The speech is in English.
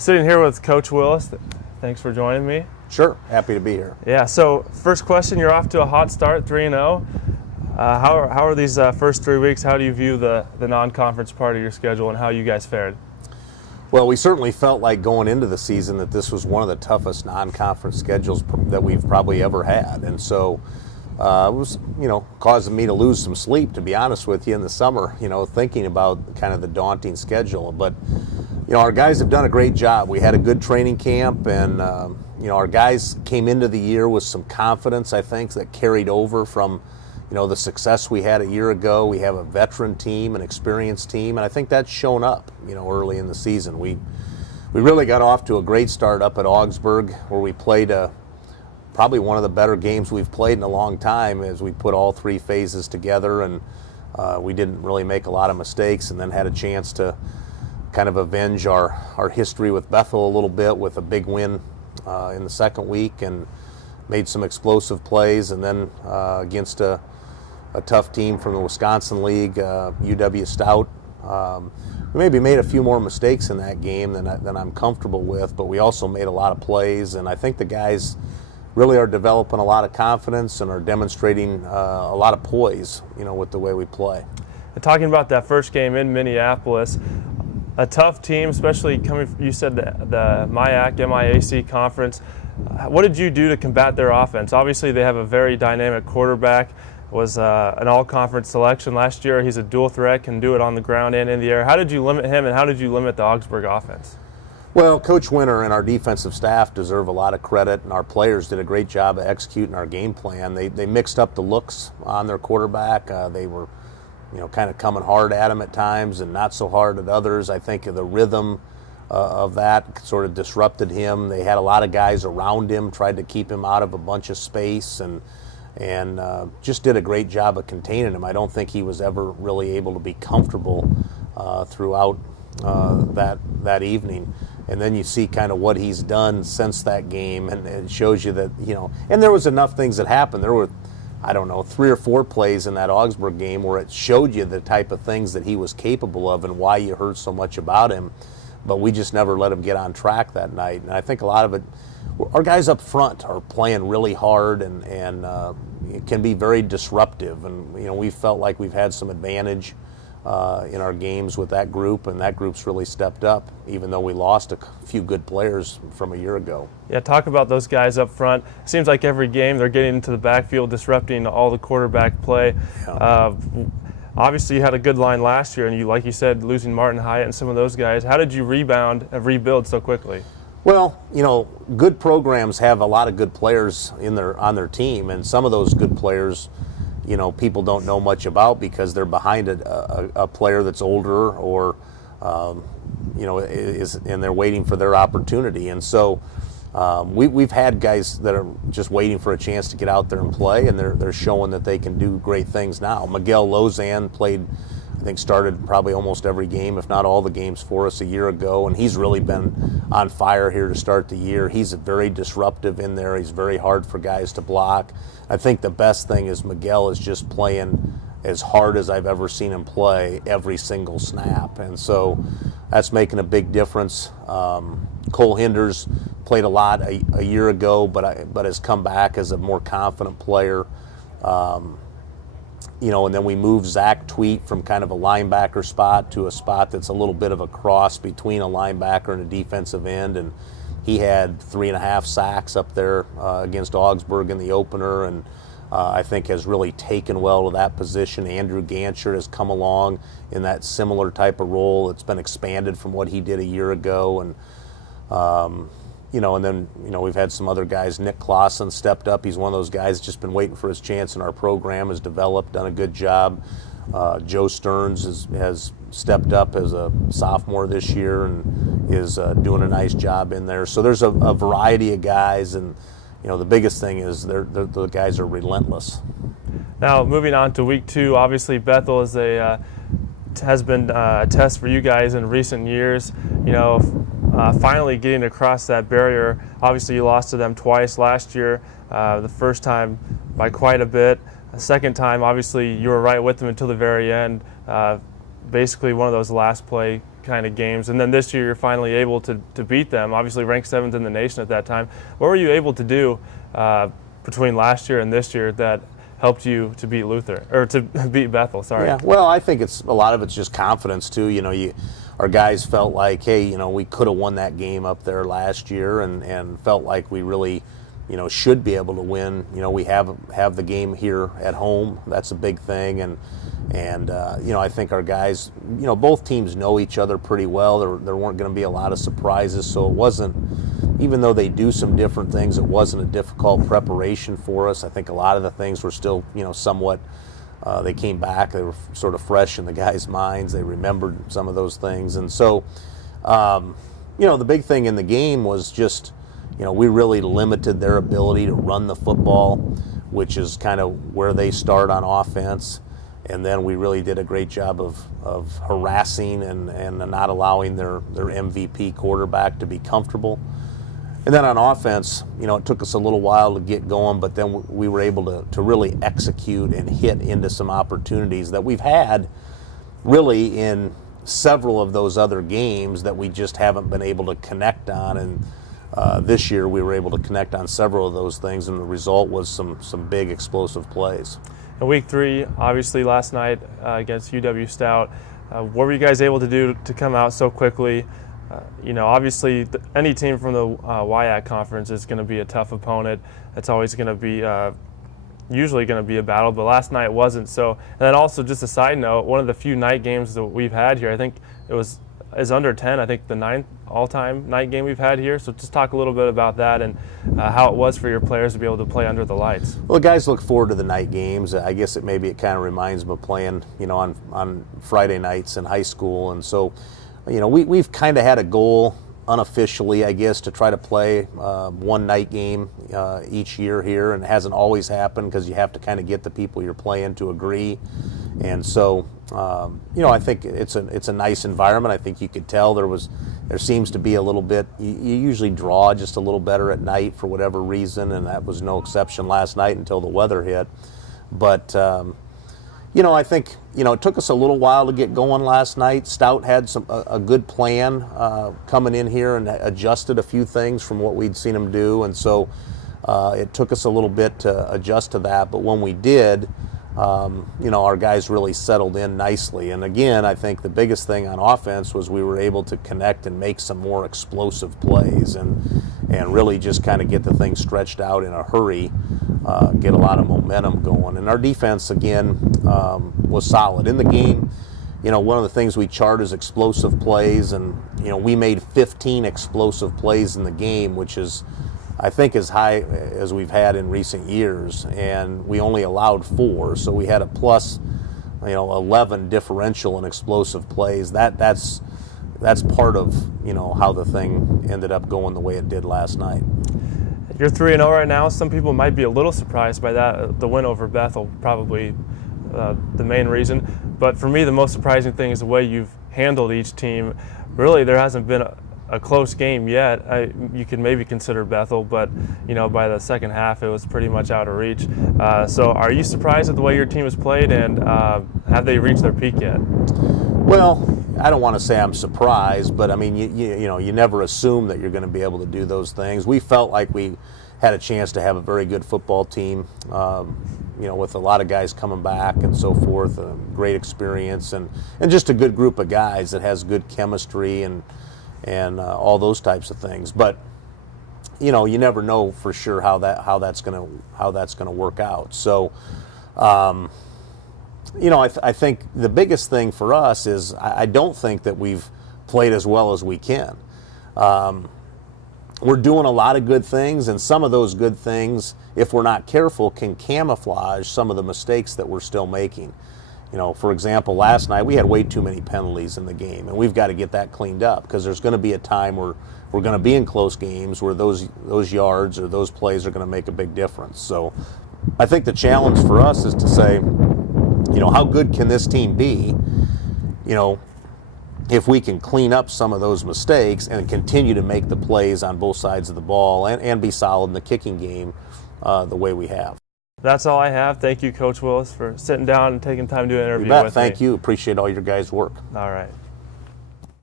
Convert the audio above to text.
Sitting here with Coach Willis. Thanks for joining me. Sure, happy to be here. Yeah, so first question, you're off to a hot start, 3-0. How are these first 3 weeks? How do you view the non-conference part of your schedule and how you guys fared? Well, we certainly felt like going into the season that this was one of the toughest non-conference schedules that we've probably ever had. And so it was, causing me to lose some sleep, to be honest with you, in the summer, thinking about kind of the daunting schedule. But, our guys have done a great job. We had a good training camp, and, our guys came into the year with some confidence, I think, that carried over from, the success we had a year ago. We have a veteran team, an experienced team, and I think that's shown up, early in the season. We really got off to a great start up at Augsburg, where we played probably one of the better games we've played in a long time, as we put all three phases together, and we didn't really make a lot of mistakes, and then had a chance to kind of avenge our history with Bethel a little bit with a big win in the second week, and made some explosive plays, and then against a tough team from the Wisconsin League, UW-Stout. We maybe made a few more mistakes in that game than I'm comfortable with, but we also made a lot of plays, and I think the guys really are developing a lot of confidence and are demonstrating a lot of poise, with the way we play. And talking about that first game in Minneapolis, a tough team, especially coming, you said the MIAC conference. What did you do to combat their offense? Obviously, they have a very dynamic quarterback. Was an all-conference selection last year. He's a dual threat, can do it on the ground and in the air. How did you limit him, and how did you limit the Augsburg offense? Well, Coach Winter and our defensive staff deserve a lot of credit, and our players did a great job of executing our game plan. They mixed up the looks on their quarterback. They were, kind of coming hard at him at times and not so hard at others. I think the rhythm of that sort of disrupted him. They had a lot of guys around him, tried to keep him out of a bunch of space, and just did a great job of containing him. I don't think he was ever really able to be comfortable throughout that evening. And then you see kind of what he's done since that game, and it shows you that, and there was enough things that happened. There were, 3 or 4 plays in that Augsburg game where it showed you the type of things that he was capable of and why you heard so much about him. But we just never let him get on track that night. And I think a lot of it, our guys up front are playing really hard, and it can be very disruptive. And, we felt like we've had some advantage in our games with that group, and that group's really stepped up, even though we lost a few good players from a year ago. Yeah, talk about those guys up front. Seems like every game they're getting into the backfield, disrupting all the quarterback play. Yeah. Obviously, you had a good line last year, and you, like you said, losing Martin Hyatt and some of those guys. How did you rebound and rebuild so quickly? Well, good programs have a lot of good players on their team, and some of those good players, people don't know much about because they're behind a player that's older, or and they're waiting for their opportunity. And so we've had guys that are just waiting for a chance to get out there and play, and they're showing that they can do great things now. Miguel Lozan started probably almost every game, if not all the games, for us a year ago, and he's really been on fire here to start the year. He's very disruptive in there. He's very hard for guys to block. I think the best thing is Miguel is just playing as hard as I've ever seen him play every single snap, and so that's making a big difference. Cole Hinders played a lot a year ago, but has come back as a more confident player. And then we moved Zach Tweet from kind of a linebacker spot to a spot that's a little bit of a cross between a linebacker and a defensive end, and he had 3.5 sacks up there against Augsburg in the opener, and I think has really taken well to that position. Andrew Gancher has come along in that similar type of role. It's been expanded from what he did a year ago, and and then we've had some other guys. Nick Clausen stepped up. He's one of those guys just been waiting for his chance in our program. Has developed, done a good job. Joe Stearns has stepped up as a sophomore this year and is doing a nice job in there. So there's a variety of guys, and the biggest thing is the guys are relentless. Now moving on to week 2, obviously Bethel is has been a test for you guys in recent years. Finally getting across that barrier. Obviously you lost to them twice last year, the first time by quite a bit. The second time, obviously, you were right with them until the very end. Basically one of those last play kind of games, and then this year you're finally able to beat them, obviously ranked 7th in the nation at that time. What were you able to do between last year and this year that helped you to beat Luther, or to beat Bethel? Sorry. Yeah, well, I think a lot of it's just confidence too. Our guys felt like, hey, we could have won that game up there last year, and felt like we really, should be able to win. We have the game here at home. That's a big thing, and I think our guys, both teams know each other pretty well. There weren't going to be a lot of surprises, so it wasn't. Even though they do some different things, it wasn't a difficult preparation for us. I think a lot of the things were still, somewhat. They came back. They were sort of fresh in the guys' minds. They remembered some of those things, and so, the big thing in the game was just, we really limited their ability to run the football, which is kind of where they start on offense. And then we really did a great job of harassing and not allowing their MVP quarterback to be comfortable. And then on offense, it took us a little while to get going, but then we were able to really execute and hit into some opportunities that we've had really in several of those other games that we just haven't been able to connect on. And this year we were able to connect on several of those things, and the result was some big explosive plays. In week 3, obviously last night against UW-Stout, what were you guys able to do to come out so quickly? Obviously any team from the WIAC conference is going to be a tough opponent. It's always going to be usually going to be a battle, but last night wasn't. So, and then also just a side note, one of the few night games that we've had here, I think is under 10. I think the 9th all-time night game we've had here. So just talk a little bit about that and how it was for your players to be able to play under the lights. Well, the guys look forward to the night games. I guess it kind of reminds them of playing, on Friday nights in high school, and so. We've kind of had a goal unofficially, I guess, to try to play one night game each year here, and it hasn't always happened because you have to kind of get the people you're playing to agree. And so, I think it's a nice environment. I think you could tell there seems to be a little bit. You usually draw just a little better at night for whatever reason, and that was no exception last night until the weather hit. But I think, it took us a little while to get going last night. Stout had a good plan coming in here and adjusted a few things from what we'd seen them do. And so it took us a little bit to adjust to that. But when we did, our guys really settled in nicely. And again, I think the biggest thing on offense was we were able to connect and make some more explosive plays and really just kind of get the thing stretched out in a hurry. Get a lot of momentum going. And our defense, again, was solid. In the game, one of the things we chart is explosive plays, and, we made 15 explosive plays in the game, which is, I think, as high as we've had in recent years, and we only allowed 4, so we had a plus, 11 differential in explosive plays. That's part of, how the thing ended up going the way it did last night. You're 3-0 right now. Some people might be a little surprised by that. The win over Bethel, probably the main reason. But for me, the most surprising thing is the way you've handled each team. Really, there hasn't been a close game yet. You could maybe consider Bethel, but by the second half, it was pretty much out of reach. So, are you surprised at the way your team has played, and have they reached their peak yet? Well, I don't want to say I'm surprised, but I mean, you never assume that you're going to be able to do those things. We felt like we had a chance to have a very good football team, with a lot of guys coming back and so forth, a great experience, and just a good group of guys that has good chemistry and all those types of things. But you never know for sure how that's going to work out. So. I think the biggest thing for us is I don't think that we've played as well as we can. We're doing a lot of good things, and some of those good things, if we're not careful, can camouflage some of the mistakes that we're still making. For example, last night we had way too many penalties in the game, and we've got to get that cleaned up because there's going to be a time where we're going to be in close games where those yards or those plays are going to make a big difference. So I think the challenge for us is to say, how good can this team be, if we can clean up some of those mistakes and continue to make the plays on both sides of the ball and be solid in the kicking game the way we have. That's all I have. Thank you, Coach Willis, for sitting down and taking time to do an interview with me. Thank you. Appreciate all your guys' work. All right.